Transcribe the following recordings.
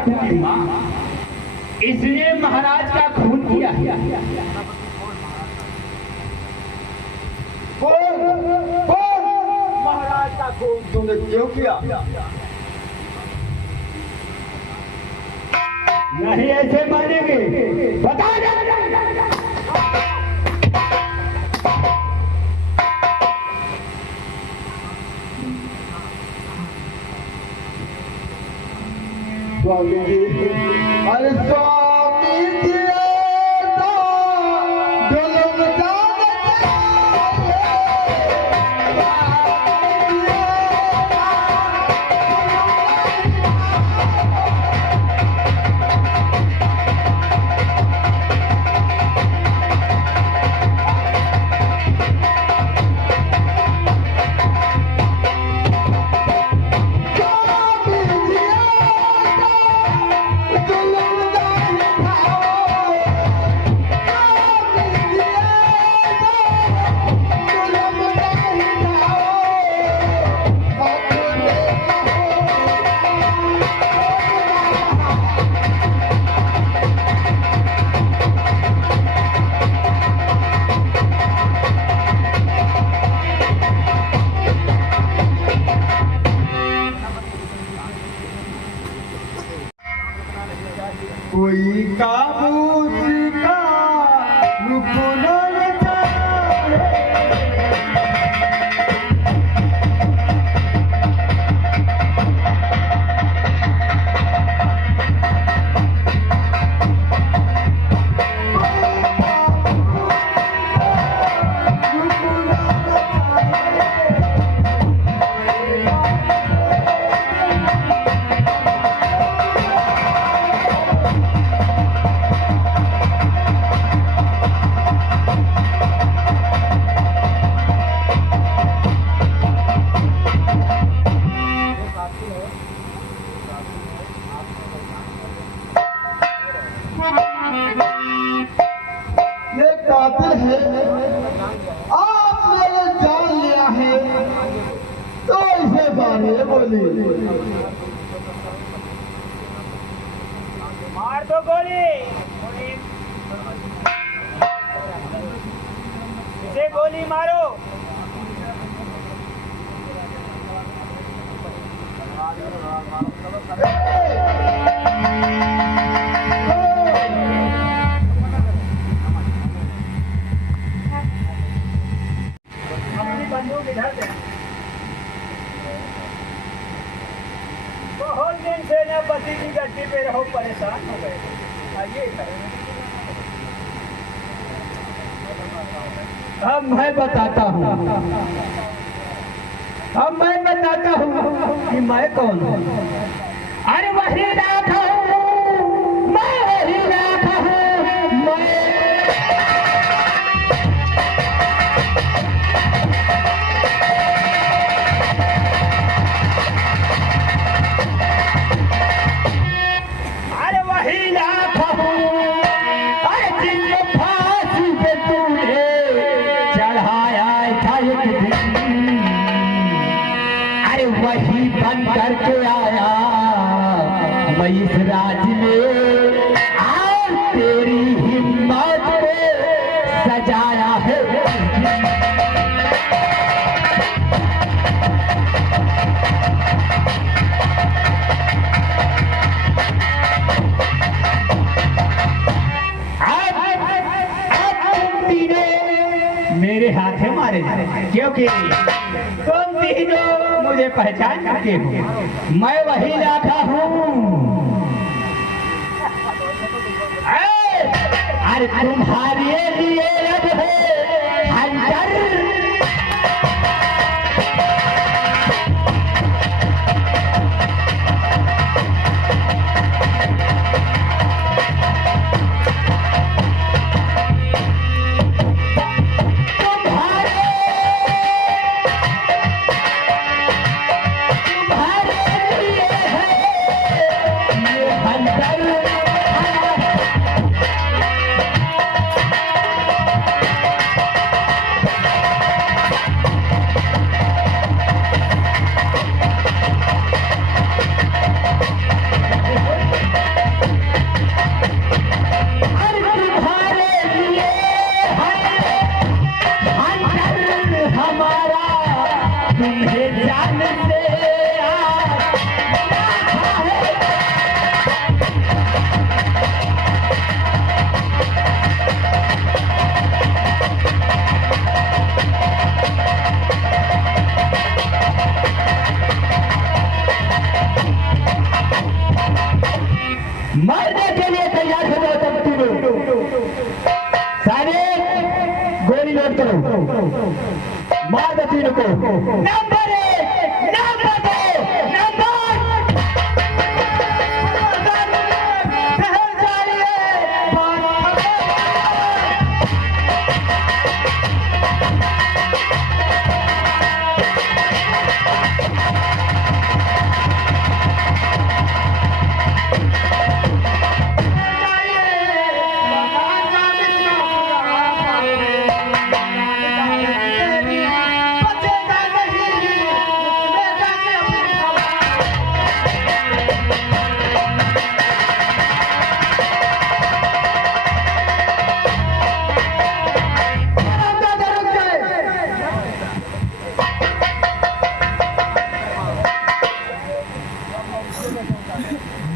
डाकू की माँ, इसलिए महाराज का खून किया। कौन महाराज का खून तूने क्यों किया? नहीं ऐसे मानेंगे, बता स्वामी जी, अरे स्वामी जी कोई काबूस का रूप न जाए, ये कातिल है, आपने ये जान लिया है तो इसे मारिए। बोली मार दो गोली, इसे गोली मारो। अपनी बंदूक इधर दे। बहुत दिन से न पति की गड्डी पे रहो, परेशान हो गए। आइए अब मैं बताता हूँ, कि मैं कौन हूँ। अरे वही राधा हूँ, मैं वही राधा हूँ, मैं अरे वही राधा हूँ। अरे जिसको फांसी पे तूने चढ़ाया था एक दिन, अरे वही बन करके आया मैं इस राज में, आज तेरी हिम्मत पे सजाया है। तुम तीनों मेरे हाथ में मारे जाए, क्योंकि तुम तीनों मुझे पहचान चुके हो। मैं वही राधा हूँ। अरे तुम्हारे लिए अब है हंटर। दिन को नंबर 1, नंबर 2, नंबर शहर जाइए बात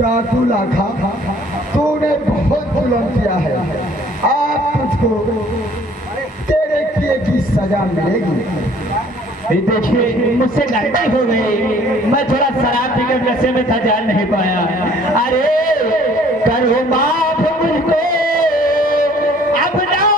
डाकू लाखा, तूने बहुत जुल्म किया है। आप तुझको तेरे किए की सजा मिलेगी। देखिए मुझसे गलती हो गई, मैं थोड़ा शराब पीकर नशे में था, जान नहीं पाया। अरे करो माफ मुझको अब ना।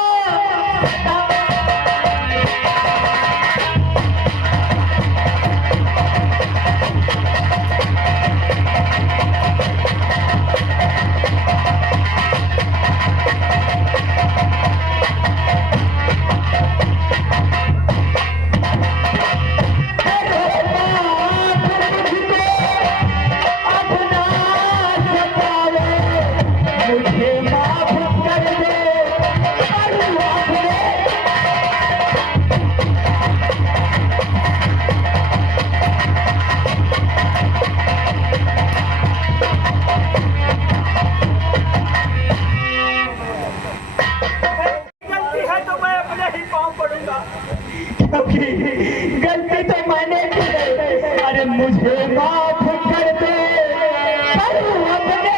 गलती है तो मैं अपने ही पाँव पड़ूंगा। क्योंकि गलती तो मैंने की है। अरे मुझे माफ कर दे, करूं अपने।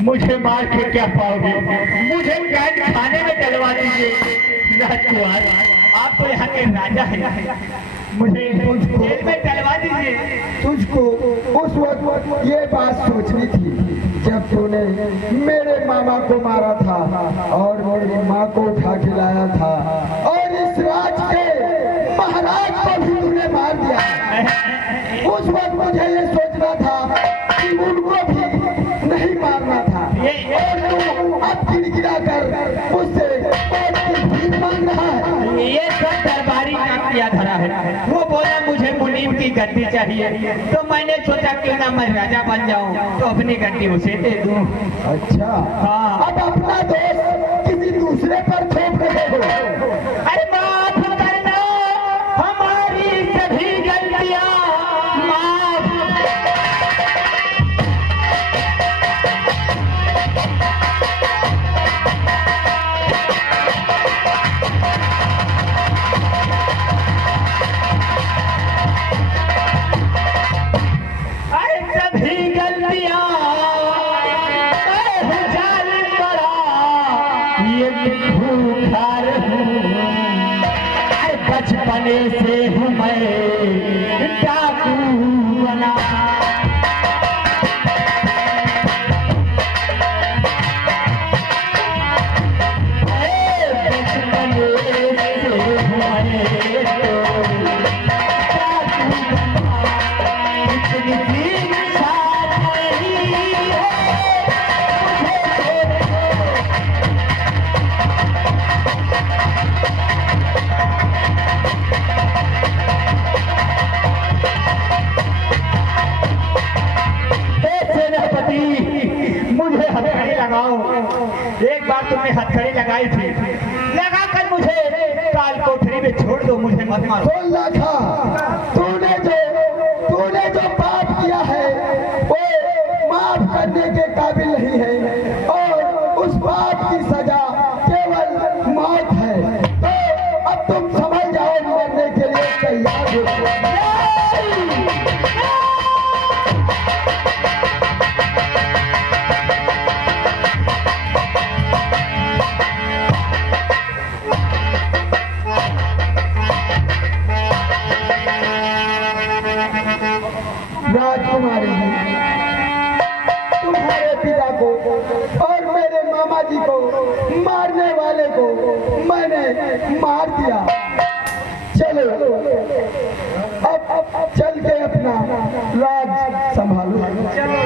मुझे मार के क्या पाओगे? मुझे कैद खाने में डलवा दीजिए। राजकुमार, आप तो यहाँ के राजा हैं, मुझे जेल में डलवा दीजिए। तुझको उस वक्त ये बात सोचनी थी जब तूने मेरे मामा को मारा था और मेरी माँ को उठा के लाया था, और इस राज के महाराज को भी तूने मार दिया। उस वक्त मुझे ये सोचना था कि उनको भी नहीं मारना था, और तू अब गिड़गिड़ा कर मुझसे भीख मांग रहा है। ये सब दरबारी काम किया धरा है। वो बोला मुझे मुनीम की गद्दी चाहिए, तो मैंने सोचा क्यों ना मैं राजा बन जाऊं, तो अपनी गद्दी उसे दे दूं। अच्छा, हाँ। अब अपना दोष किसी दूसरे पर थोप रहे हो। अरे माफ करना हमारी सभी गलतियां, माफ। बचपने से हूँ मैं डाकू बना। बचपने से हूँ मैं डाकू बना। इतनी इच्छा नहीं है मुझे लगाई थी, लगाकर मुझे काल कोठरी में छोड़ दो, मुझे मत मारो। सुन लाखा, तूने जो पाप किया है वो माफ करने के काबिल नहीं है और उस पाप की सजा केवल मौत है। तो अब तुम समझ जाओ, मरने के लिए तैयार हो। राजकुमारी जी, तुम्हारे पिता को और मेरे मामा जी को मारने वाले को मैंने मार दिया। चलो अब चल के अपना राज संभालो। चलो।